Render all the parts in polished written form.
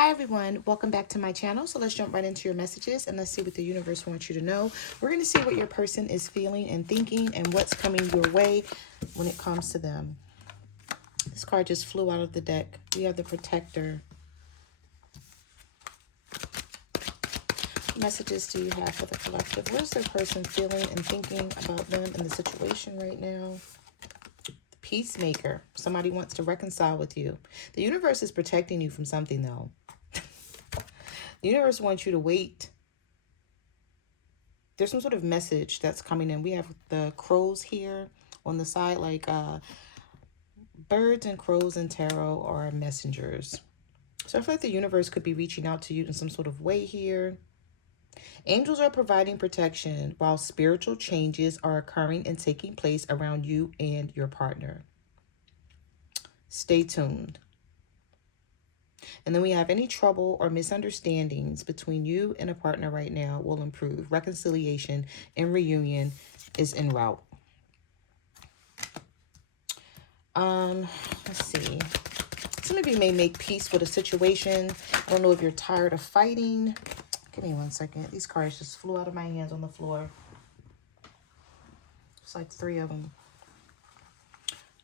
Hi everyone, welcome back to my channel. So let's jump right into your messages and let's see what the universe wants you to know. We're going to see what your person is feeling and thinking and what's coming your way when it comes to them. This card just flew out of the deck. We have the Protector. What messages do you have for the collective? What is their person feeling and thinking about them in the situation right now? The Peacemaker. Somebody wants to reconcile with you. The universe is protecting you from something though. The universe wants you to wait. There's some sort of message that's coming in. We have the crows here on the side, like birds and crows and tarot are messengers. So I feel like the universe could be reaching out to you in some sort of way here. Angels are providing protection while spiritual changes are occurring and taking place around you and your partner. Stay tuned. And then we have any trouble or misunderstandings between you and a partner right now will improve. Reconciliation and reunion is en route. Let's see. Some of you may make peace with a situation. I don't know if you're tired of fighting. Give me 1 second. These cards just flew out of my hands on the floor. It's like 3 of them.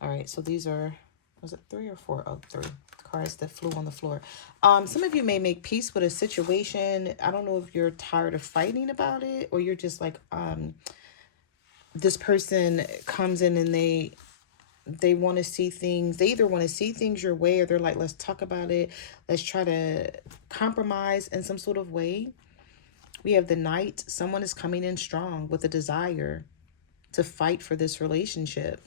All right, so these are, was it 3 or 4? Oh, 3 cards that flew on the floor. Some of you may make peace with a situation. I don't know if you're tired of fighting about it or you're just like, this person comes in and they want to see things. They either want to see things your way or they're like, let's talk about it. Let's try to compromise in some sort of way. We have the Knight. Someone is coming in strong with a desire to fight for this relationship.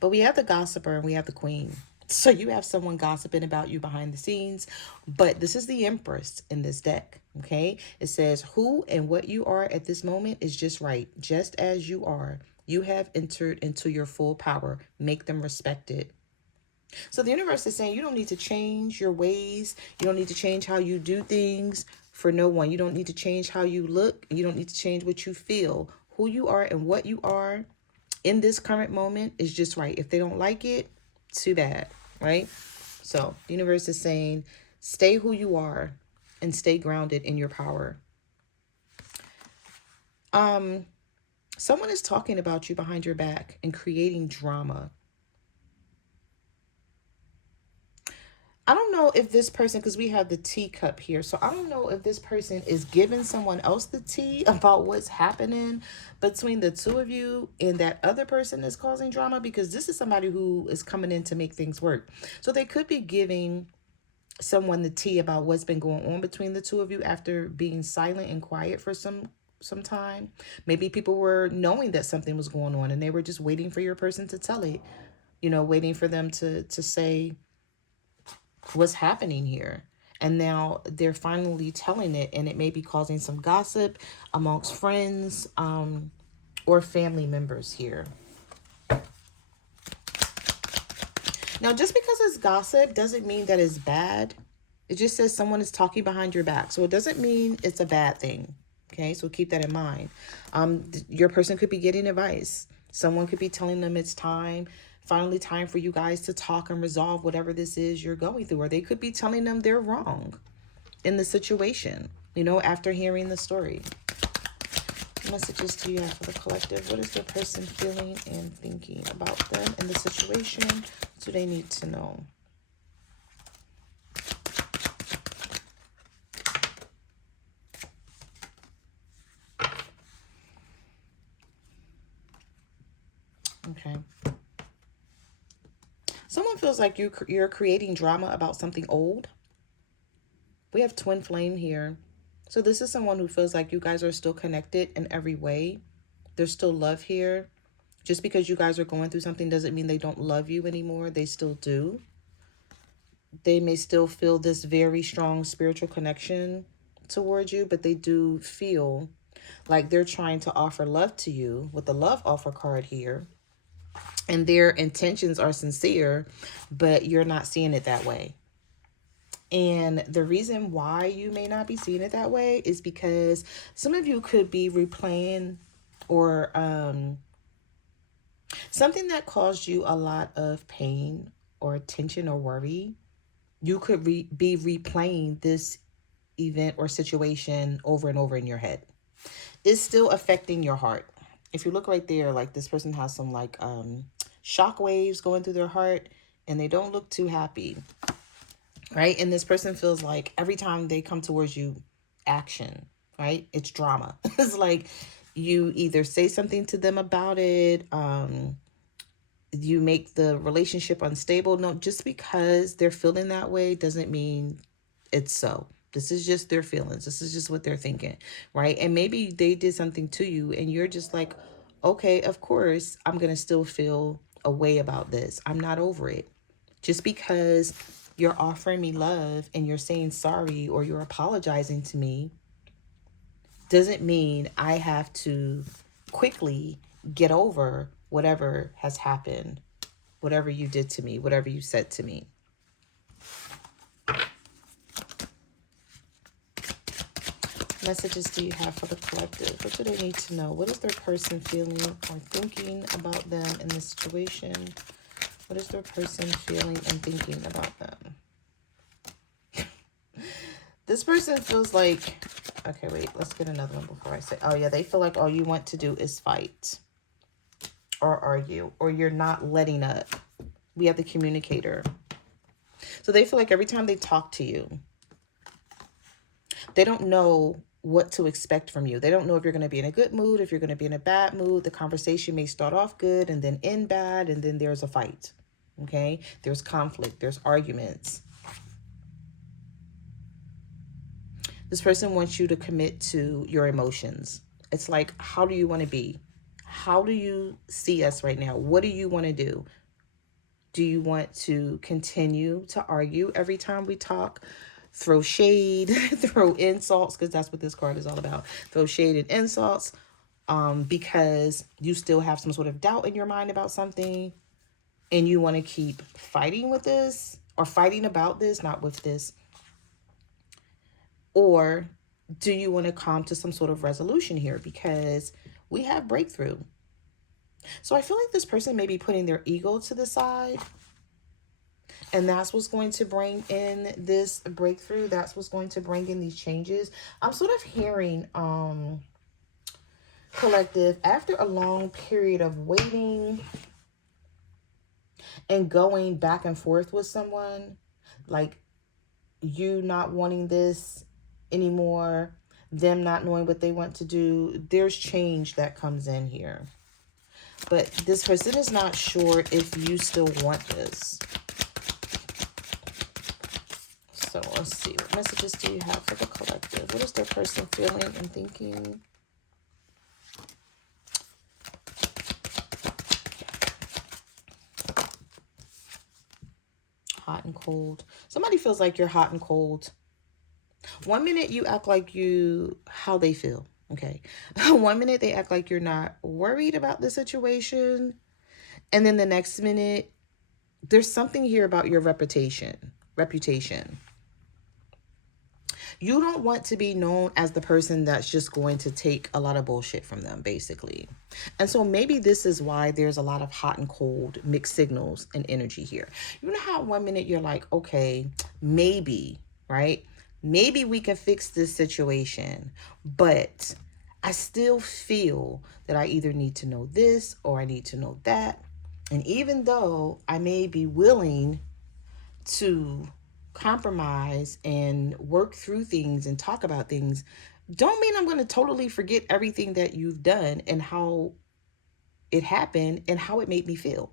But we have the Gossiper and we have the Queen. So you have someone gossiping about you behind the scenes. But this is the Empress in this deck. Okay. It says who and what you are at this moment is just right. Just as you are. You have entered into your full power. Make them respected. So the universe is saying you don't need to change your ways. You don't need to change how you do things for no one. You don't need to change how you look. You don't need to change what you feel. Who you are and what you are in this current moment is just right. If they don't like it, too bad, right? So the universe is saying stay who you are and stay grounded in your power. Someone is talking about you behind your back and creating drama. I don't know if this person, because we have the teacup here, so I don't know if this person is giving someone else the tea about what's happening between the two of you and that other person is causing drama, because this is somebody who is coming in to make things work. So they could be giving someone the tea about what's been going on between the two of you after being silent and quiet for some time. Maybe people were knowing that something was going on and they were just waiting for your person to tell it, waiting for them to say what's happening here. And now they're finally telling it, and it may be causing some gossip amongst friends or family members here. Now, just because it's gossip doesn't mean that it's bad. It just says someone is talking behind your back. So it doesn't mean it's a bad thing. Okay, so keep that in mind. Your person could be getting advice. Someone could be telling them it's finally time for you guys to talk and resolve whatever this is you're going through. Or they could be telling them they're wrong in the situation, after hearing the story. What messages do you have for the collective? What is the person feeling and thinking about them in the situation? What do they need to know? Okay. Someone feels like you're creating drama about something old. We have twin flame here. So this is someone who feels like you guys are still connected in every way. There's still love here. Just because you guys are going through something doesn't mean they don't love you anymore. They still do. They may still feel this very strong spiritual connection towards you, but they do feel like they're trying to offer love to you with the love offer card here. And their intentions are sincere, but you're not seeing it that way. And the reason why you may not be seeing it that way is because some of you could be replaying or something that caused you a lot of pain or tension or worry You could be replaying this event or situation over and over in your head. It's still affecting your heart. If you look right there, like this person has some like shock waves going through their heart, and they don't look too happy, right? And this person feels like every time they come towards you, action, right? It's drama. It's like you either say something to them about it, you make the relationship unstable. No, just because they're feeling that way doesn't mean it's so. This is just their feelings. This is just what they're thinking, right? And maybe they did something to you and you're just like, okay, of course, I'm going to still feel a way about this. I'm not over it. Just because you're offering me love and you're saying sorry or you're apologizing to me doesn't mean I have to quickly get over whatever has happened, whatever you did to me, whatever you said to me. Messages do you have for the collective? What do they need to know? What is their person feeling or thinking about them in this situation? What is their person feeling and thinking about them? This person feels like, okay, wait, let's get another one before I say, oh yeah, they feel like all you want to do is fight or argue, or you're not letting up. We have the communicator. So they feel like every time they talk to you, they don't know what to expect from you. They don't know if you're going to be in a good mood, if you're going to be in a bad mood. The conversation may start off good and then end bad, and then there's a fight. Okay? There's conflict, there's arguments. This person wants you to commit to your emotions. It's like, how do you want to be? How do you see us right now? What do you want to do? Do you want to continue to argue every time we talk? Throw shade, throw insults, because that's what this card is all about. Throw shade and insults because you still have some sort of doubt in your mind about something and you want to keep fighting with this or fighting about this, not with this. Or do you want to come to some sort of resolution here because we have breakthrough? So I feel like this person may be putting their ego to the side. And that's what's going to bring in this breakthrough. That's what's going to bring in these changes. I'm sort of hearing, collective, after a long period of waiting and going back and forth with someone, like you not wanting this anymore, them not knowing what they want to do, there's change that comes in here. But this person is not sure if you still want this. So let's see. What messages do you have for the collective? What is their person feeling and thinking? Hot and cold. Somebody feels like you're hot and cold. 1 minute you act like how they feel. Okay. 1 minute they act like you're not worried about the situation. And then the next minute, there's something here about your reputation. You don't want to be known as the person that's just going to take a lot of bullshit from them, basically. And so maybe this is why there's a lot of hot and cold mixed signals and energy here. You know how 1 minute you're like, okay, maybe, right? Maybe we can fix this situation, but I still feel that I either need to know this or I need to know that. And even though I may be willing to compromise and work through things and talk about things, don't mean I'm going to totally forget everything that you've done and how it happened and how it made me feel.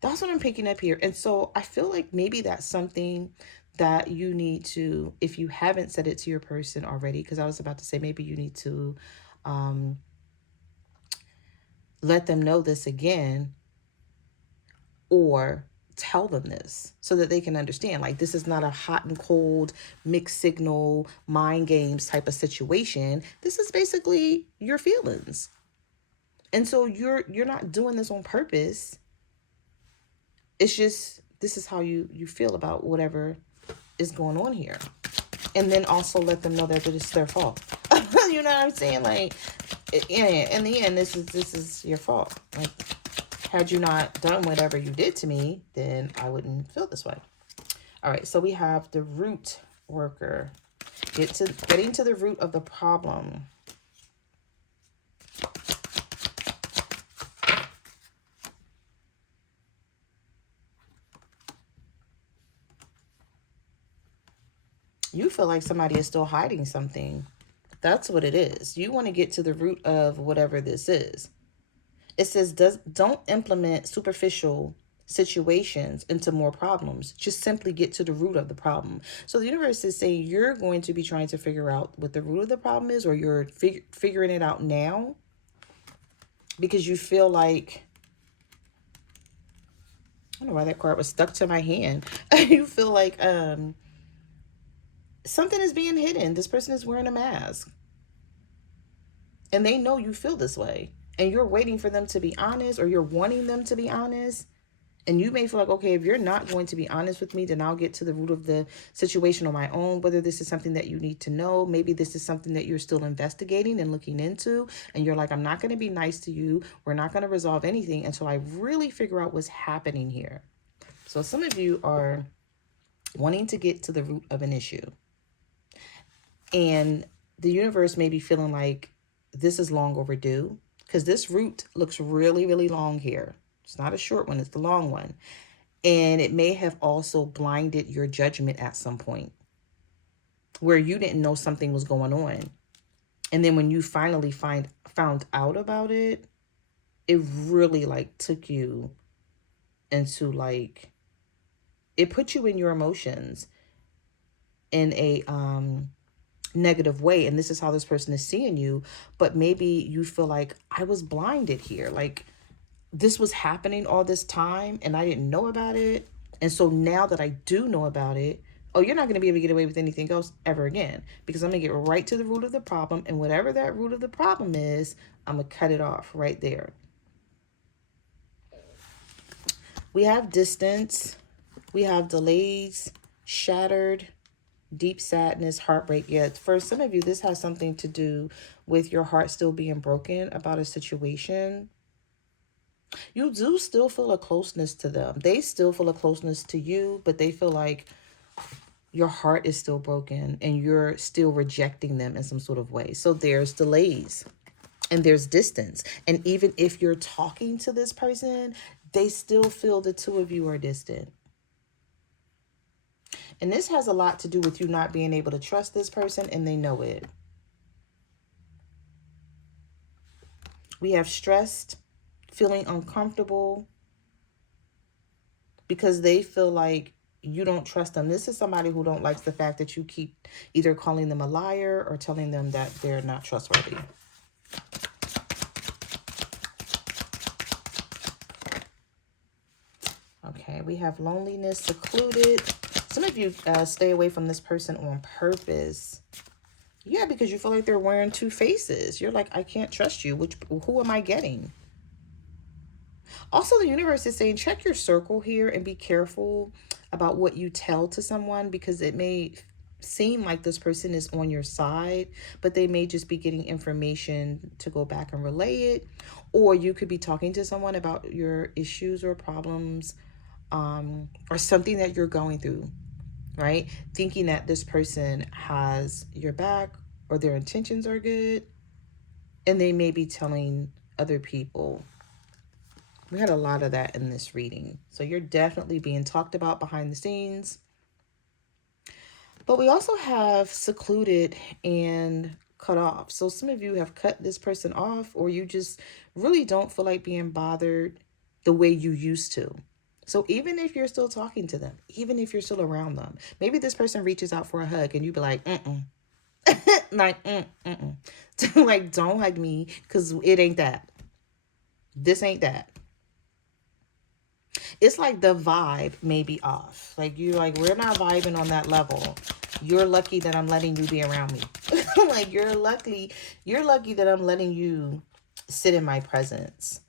That's what I'm picking up here. And so I feel like maybe that's something that you need to, if you haven't said it to your person already, because I was about to say maybe you need to let them know this again, or tell them this so that they can understand, like, this is not a hot and cold mixed signal mind games type of situation. This is basically your feelings. And so you're not doing this on purpose. It's just, this is how you feel about whatever is going on here. And then also let them know that it's their fault. You know what I'm saying? Like, in the end, this is your fault. Like, had you not done whatever you did to me, then I wouldn't feel this way. All right, so we have the root worker. Getting to the root of the problem. You feel like somebody is still hiding something. That's what it is. You want to get to the root of whatever this is. It says, don't implement superficial situations into more problems. Just simply get to the root of the problem. So the universe is saying you're going to be trying to figure out what the root of the problem is, or you're figuring it out now because you feel like, I don't know why that card was stuck to my hand. You feel like something is being hidden. This person is wearing a mask. And they know you feel this way. And you're waiting for them to be honest, or you're wanting them to be honest. And you may feel like, okay, if you're not going to be honest with me, then I'll get to the root of the situation on my own. Whether this is something that you need to know, maybe this is something that you're still investigating and looking into. And you're like, I'm not going to be nice to you. We're not going to resolve anything until I really figure out what's happening here. So some of you are wanting to get to the root of an issue. And the universe may be feeling like this is long overdue, because this root looks really, really long here. It's not a short one, it's the long one. And it may have also blinded your judgment at some point where you didn't know something was going on. And then when you finally found out about it, it really like took you into like, it put you in your emotions in a negative way. And this is how this person is seeing you. But maybe you feel like, I was blinded here. Like, this was happening all this time and I didn't know about it. And so now that I do know about it, oh, you're not going to be able to get away with anything else ever again, because I'm going to get right to the root of the problem. And whatever that root of the problem is, I'm going to cut it off right there. We have distance. We have delays, shattered, deep sadness, heartbreak. Yeah, for some of you, this has something to do with your heart still being broken about a situation. You do still feel a closeness to them. They still feel a closeness to you, but they feel like your heart is still broken and you're still rejecting them in some sort of way. So there's delays and there's distance. And even if you're talking to this person, they still feel the two of you are distant. And this has a lot to do with you not being able to trust this person, and they know it. We have stressed, feeling uncomfortable because they feel like you don't trust them. This is somebody who don't like the fact that you keep either calling them a liar or telling them that they're not trustworthy. Okay, we have loneliness, secluded. Some of you stay away from this person on purpose. Yeah, because you feel like they're wearing two faces. You're like, I can't trust you. Who am I getting? Also, the universe is saying, check your circle here and be careful about what you tell to someone, because it may seem like this person is on your side, but they may just be getting information to go back and relay it. Or you could be talking to someone about your issues or problems, or something that you're going through, right? Thinking that this person has your back or their intentions are good, and they may be telling other people. We had a lot of that in this reading. So you're definitely being talked about behind the scenes. But we also have secluded and cut off. So some of you have cut this person off, or you just really don't feel like being bothered the way you used to. So even if you're still talking to them, even if you're still around them, maybe this person reaches out for a hug and you be like, like, like, don't hug me, because it ain't that. This ain't that. It's like the vibe may be off. Like, you like, we're not vibing on that level. You're lucky that I'm letting you be around me. Like, you're lucky that I'm letting you sit in my presence.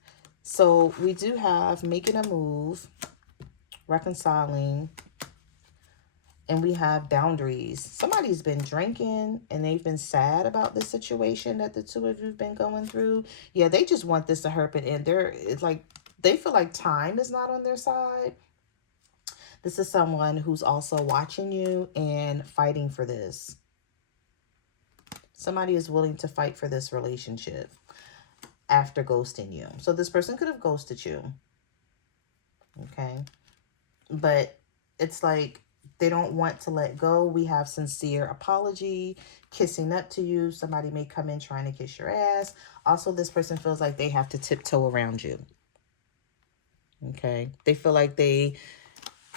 So we do have making a move, reconciling, and we have boundaries. Somebody's been drinking and they've been sad about this situation that the two of you have been going through. Yeah, they just want this to happen, and it's like they feel like time is not on their side. This is someone who's also watching you and fighting for this. Somebody is willing to fight for this relationship after ghosting you. So this person could have ghosted you. Okay. But it's like they don't want to let go. We have sincere apology, kissing up to you. Somebody may come in trying to kiss your ass. Also, this person feels like they have to tiptoe around you. Okay. They feel like they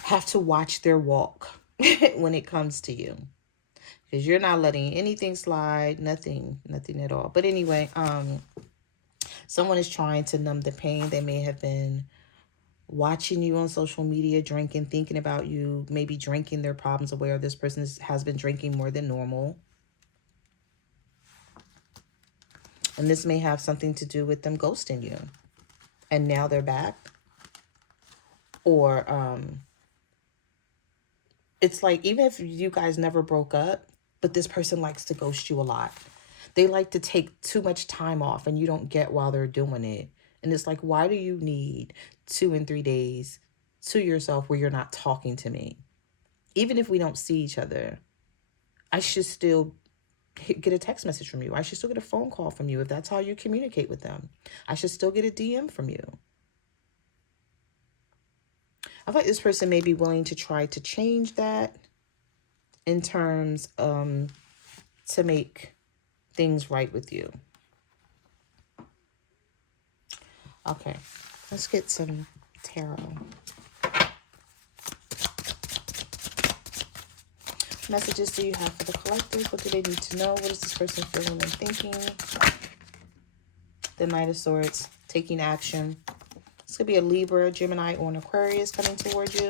have to watch their walk when it comes to you. Because you're not letting anything slide, nothing at all. But anyway, someone is trying to numb the pain. They may have been watching you on social media, drinking, thinking about you, maybe drinking their problems aware. This person has been drinking more than normal. And this may have something to do with them ghosting you. And now they're back. Or it's like, even if you guys never broke up, but this person likes to ghost you a lot. They like to take too much time off and you don't get while they're doing it. And it's like, why do you need 2 and 3 days to yourself where you're not talking to me? Even if we don't see each other, I should still get a text message from you. I should still get a phone call from you if that's how you communicate with them. I should still get a DM from you. I feel like this person may be willing to try to change that in terms to make things right with you. Okay, let's get some tarot. Messages do you have for the collective? What do they need to know? What is this person feeling and thinking? The Knight of Swords, taking action. This could be a Libra, Gemini, or an Aquarius coming towards you.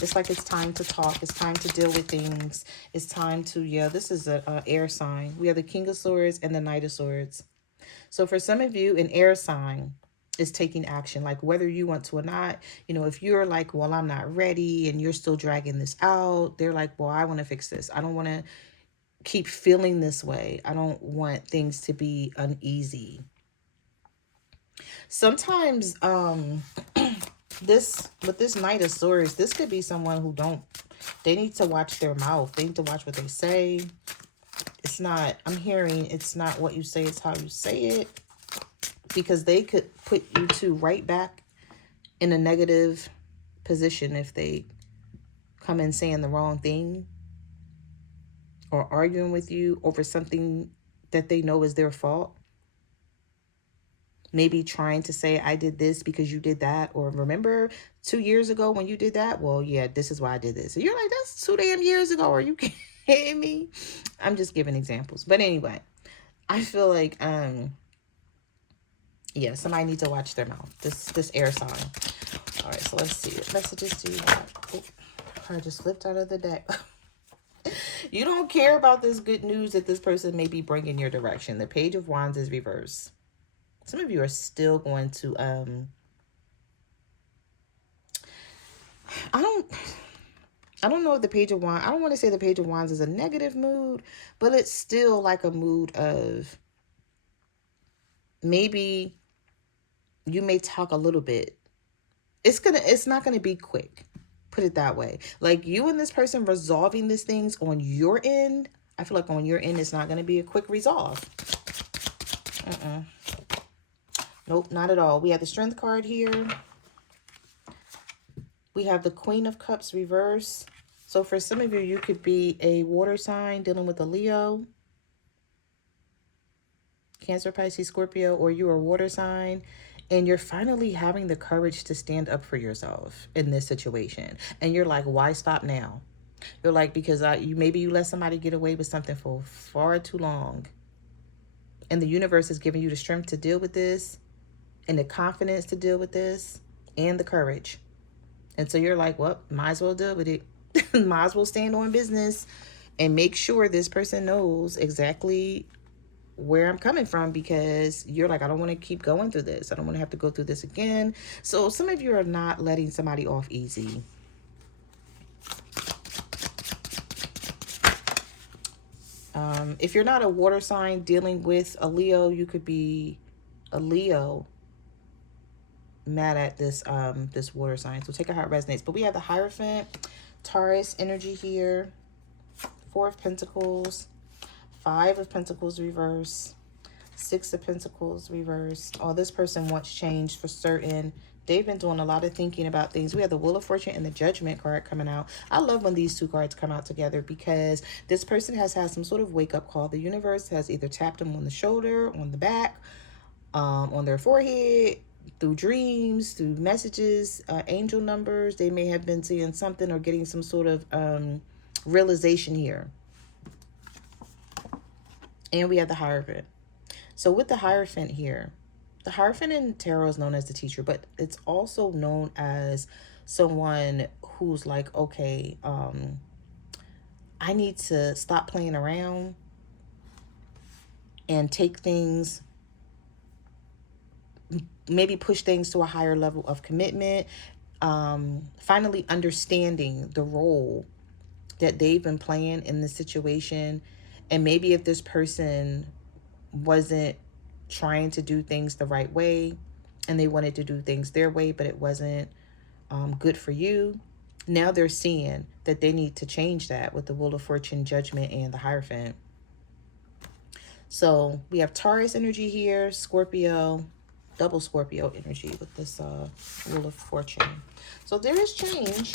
It's like it's time to talk. It's time to deal with things. It's time to, yeah, this is an air sign. We have the King of Swords and the Knight of Swords. So for some of you, an air sign is taking action, like whether you want to or not. You know, if you're like, well, I'm not ready, and you're still dragging this out, they're like, well, I want to fix this. I don't want to keep feeling this way. I don't want things to be uneasy. Sometimes this, with this Knight of Swords, this could be someone who they need to watch their mouth. They need to watch what they say. It's not, I'm hearing, it's not what you say, it's how you say it. Because they could put you two right back in a negative position if they come in saying the wrong thing or arguing with you over something that they know is their fault. Maybe trying to say, I did this because you did that. Or remember 2 years ago when you did that? Well, yeah, this is why I did this. And you're like, that's 2 damn years ago. Are you kidding me? I'm just giving examples. But anyway, I feel like, yeah, somebody needs to watch their mouth. This air sign. All right, so let's see. What messages do you have? Oh, I just flipped out of the deck. You don't care about this good news that this person may be bringing your direction. The Page of Wands is reversed. Some of you are still going to, I don't know if the Page of Wands, I don't want to say the Page of Wands is a negative mood, but it's still like a mood of maybe you may talk a little bit. It's not going to be quick. Put it that way. Like you and this person resolving these things on your end. I feel like on your end, it's not going to be a quick resolve. Nope, not at all. We have the Strength card here. We have the Queen of Cups reverse. So for some of you, you could be a water sign dealing with a Leo, Cancer, Pisces, Scorpio, or you're a water sign. And you're finally having the courage to stand up for yourself in this situation. And you're like, why stop now? You're like, because maybe you let somebody get away with something for far too long. And the universe is giving you the strength to deal with this, and the confidence to deal with this, and the courage. And so you're like, well, might as well deal with it. Might as well stand on business and make sure this person knows exactly where I'm coming from, because you're like, I don't want to keep going through this. I don't want to have to go through this again. So some of you are not letting somebody off easy. If you're not a water sign dealing with a Leo, you could be a Leo mad at this this water sign. So take it how it resonates. But we have the Hierophant, Taurus energy here, 4 of Pentacles, 5 of Pentacles reverse, 6 of Pentacles reverse. Oh, this person wants change for certain. They've been doing a lot of thinking about things. We have the Wheel of Fortune and the Judgment card coming out. I love when these 2 cards come out together because this person has had some sort of wake-up call. The universe has either tapped them on the shoulder, on the back, on their forehead, through dreams, through messages, angel numbers. They may have been seeing something or getting some sort of realization here. And we have the Hierophant. So with the Hierophant here, the Hierophant in tarot is known as the teacher, but it's also known as someone who's like, okay, I need to stop playing around and take things, maybe push things to a higher level of commitment, finally understanding the role that they've been playing in this situation. And maybe if this person wasn't trying to do things the right way and they wanted to do things their way, but it wasn't good for you, now they're seeing that they need to change that with the Wheel of Fortune, Judgment, and the Hierophant. So we have Taurus energy here, Scorpio, double Scorpio energy with this Wheel of Fortune. So there is change.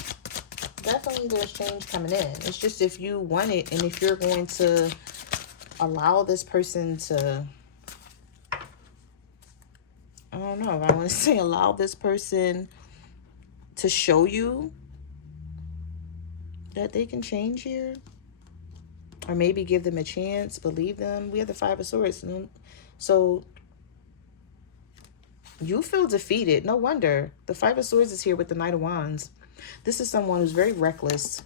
Definitely there's change coming in. It's just if you want it and if you're going to allow this person to, I don't know if I want to say allow this person to show you that they can change here. Or maybe give them a chance, believe them. We have the 5 of Swords. So you feel defeated. No wonder. The 5 of Swords is here with the Knight of Wands. This is someone who's very reckless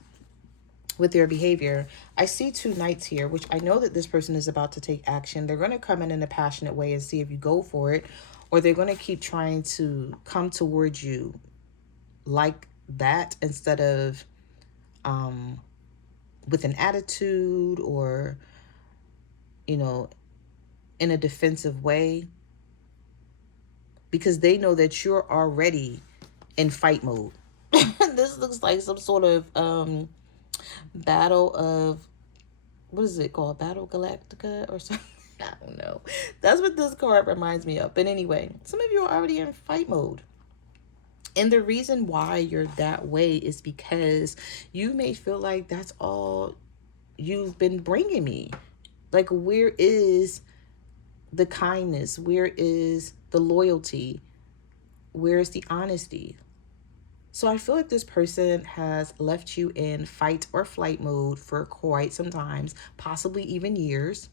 with their behavior. I see 2 knights here, which I know that this person is about to take action. They're going to come in a passionate way and see if you go for it, or they're going to keep trying to come towards you like that instead of with an attitude or, you know, in a defensive way, because they know that you're already in fight mode. This looks like some sort of battle of, what is it called? Battle Galactica or something? I don't know. That's what this card reminds me of. But anyway, some of you are already in fight mode. And the reason why you're that way is because you may feel like that's all you've been bringing me. Like, where is the kindness? Where is the loyalty? Where is the honesty? So I feel like this person has left you in fight or flight mode for quite some times, possibly even years.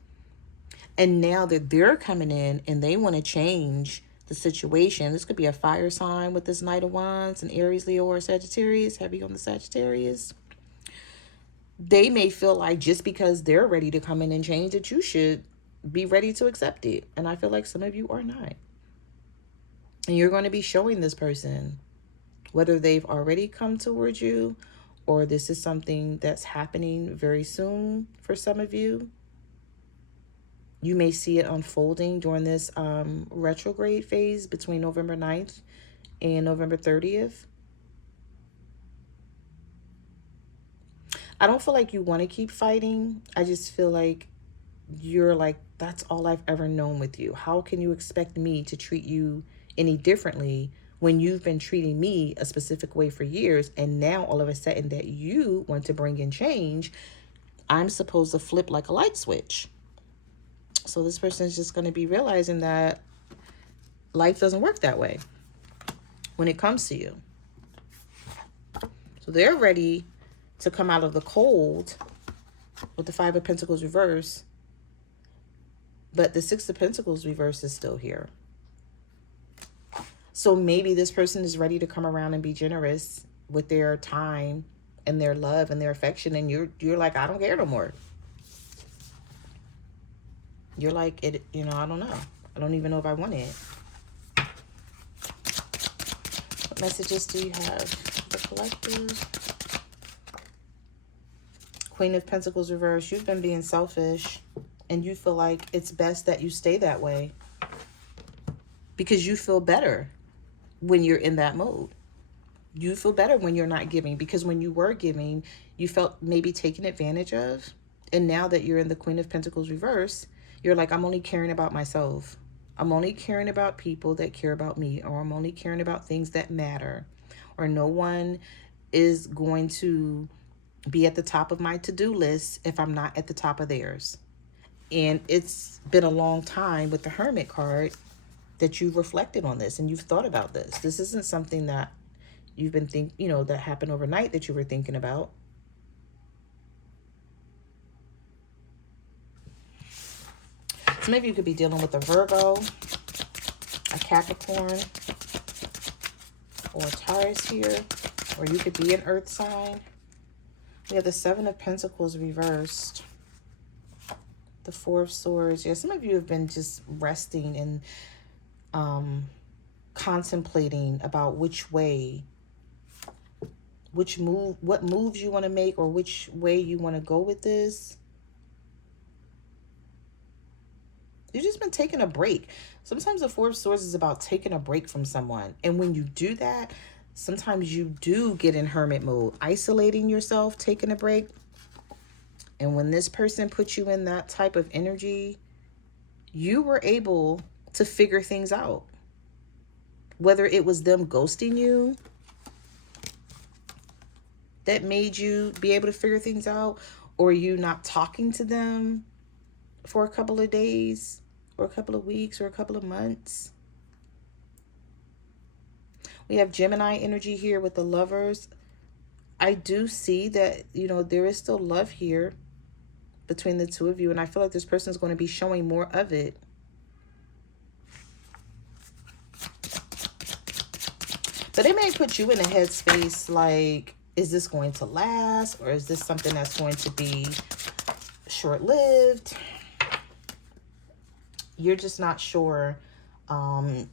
And now that they're coming in and they want to change the situation, this could be a fire sign with this Knight of Wands, an Aries, Leo, or Sagittarius, heavy on the Sagittarius. They may feel like just because they're ready to come in and change that you should be ready to accept it. And I feel like some of you are not. And you're going to be showing this person, whether they've already come towards you or this is something that's happening very soon for some of you. You may see it unfolding during this retrograde phase between November 9th and November 30th. I don't feel like you want to keep fighting. I just feel like you're like, that's all I've ever known with you. How can you expect me to treat you any differently when you've been treating me a specific way for years, and now all of a sudden that you want to bring in change, I'm supposed to flip like a light switch. So this person is just going to be realizing that life doesn't work that way when it comes to you. So they're ready to come out of the cold with the 5 of Pentacles reverse, but the 6 of Pentacles reverse is still here. So maybe this person is ready to come around and be generous with their time and their love and their affection, and you're like, I don't care no more. You're like, it, you know, I don't know. I don't even know if I want it. What messages do you have? The collective. Queen of Pentacles reverse. You've been being selfish and you feel like it's best that you stay that way because you feel better when you're in that mode. You feel better when you're not giving, because when you were giving, you felt maybe taken advantage of. And now that you're in the Queen of Pentacles reverse, you're like, I'm only caring about myself. I'm only caring about people that care about me, or I'm only caring about things that matter, or no one is going to be at the top of my to-do list if I'm not at the top of theirs. And it's been a long time with the Hermit card that you've reflected on this and you've thought about this. This isn't something that you've been that happened overnight that you were thinking about. So maybe you could be dealing with a Virgo, a Capricorn, or a Taurus here, or you could be an earth sign. We have the Seven of Pentacles reversed, the Four of Swords. Yeah, some of you have been just resting and contemplating about what moves you want to make, or which way you want to go with this. You've just been taking a break. Sometimes the Four of Swords is about taking a break from someone. And when you do that, sometimes you do get in hermit mode, isolating yourself, taking a break. And when this person puts you in that type of energy, you were able to figure things out. Whether it was them ghosting you that made you be able to figure things out, or you not talking to them for a couple of days, or a couple of weeks, or a couple of months. We have Gemini energy here with the Lovers. I do see that, there is still love here between the two of you. And I feel like this person is going to be showing more of it. But it may put you in a headspace like, is this going to last? Or is this something that's going to be short-lived? You're just not sure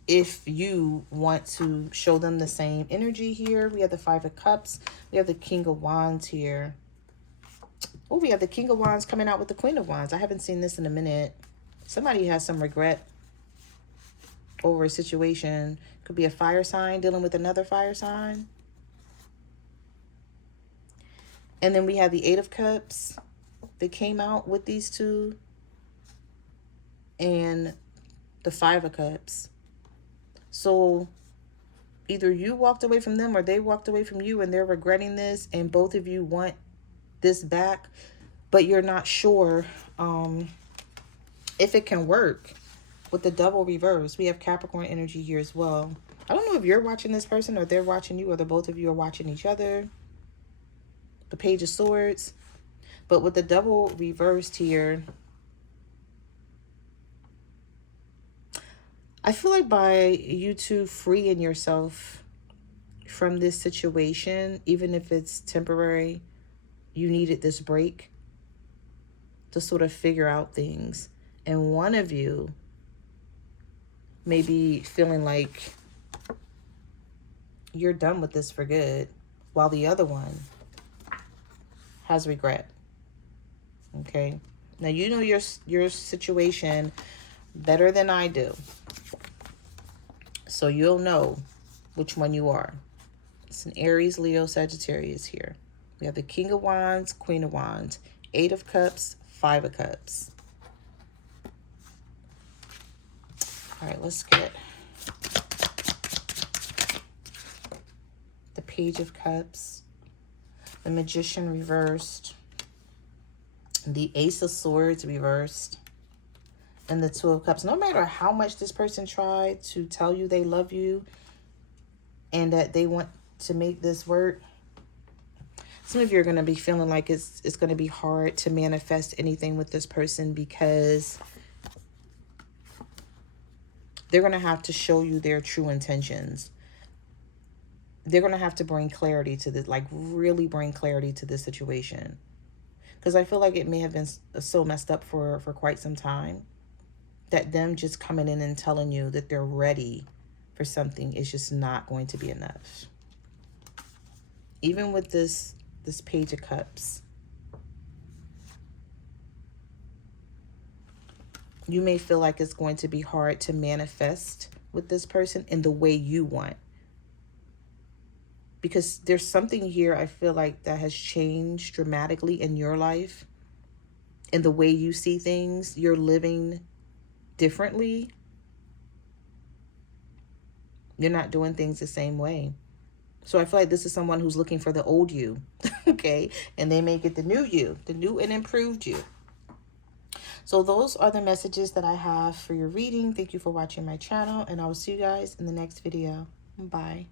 if you want to show them the same energy here. We have the Five of Cups. We have the King of Wands here. Oh, we have the King of Wands coming out with the Queen of Wands. I haven't seen this in a minute. Somebody has some regret over a situation. Could be a fire sign dealing with another fire sign. And then we have the Eight of Cups that came out with these two. And the Five of Cups. So either you walked away from them or they walked away from you and they're regretting this, and both of you want this back, but you're not sure if it can work. With the double reverse, we have Capricorn energy here as well. I don't know if you're watching this person or they're watching you, or the both of you are watching each other. The Page of Swords. But with the double reversed here, I feel like by you two freeing yourself from this situation, even if it's temporary, you needed this break to sort of figure out things. And one of you may be feeling like you're done with this for good, while the other one has regret. Okay? Now, you know your situation better than I do. So you'll know which one you are. It's an Aries, Leo, Sagittarius here. We have the King of Wands, Queen of Wands, Eight of Cups, Five of Cups. All right, let's get the Page of Cups, the Magician reversed, the Ace of Swords reversed, and the Two of Cups. No matter how much this person tried to tell you they love you and that they want to make this work, some of you are going to be feeling like it's going to be hard to manifest anything with this person, because they're going to have to show you their true intentions. They're going to have to bring clarity to this, like really bring clarity to this situation. Because I feel like it may have been so messed up for quite some time, that them just coming in and telling you that they're ready for something is just not going to be enough. Even with this Page of Cups, you may feel like it's going to be hard to manifest with this person in the way you want. because there's something here I feel like that has changed dramatically in your life, in the way you see things. You're living differently. You're not doing things the same way. So I feel like this is someone who's looking for the old you, okay? And they may get the new you, the new and improved you. So those are the messages that I have for your reading. Thank you for watching my channel, and I will see you guys in the next video. Bye.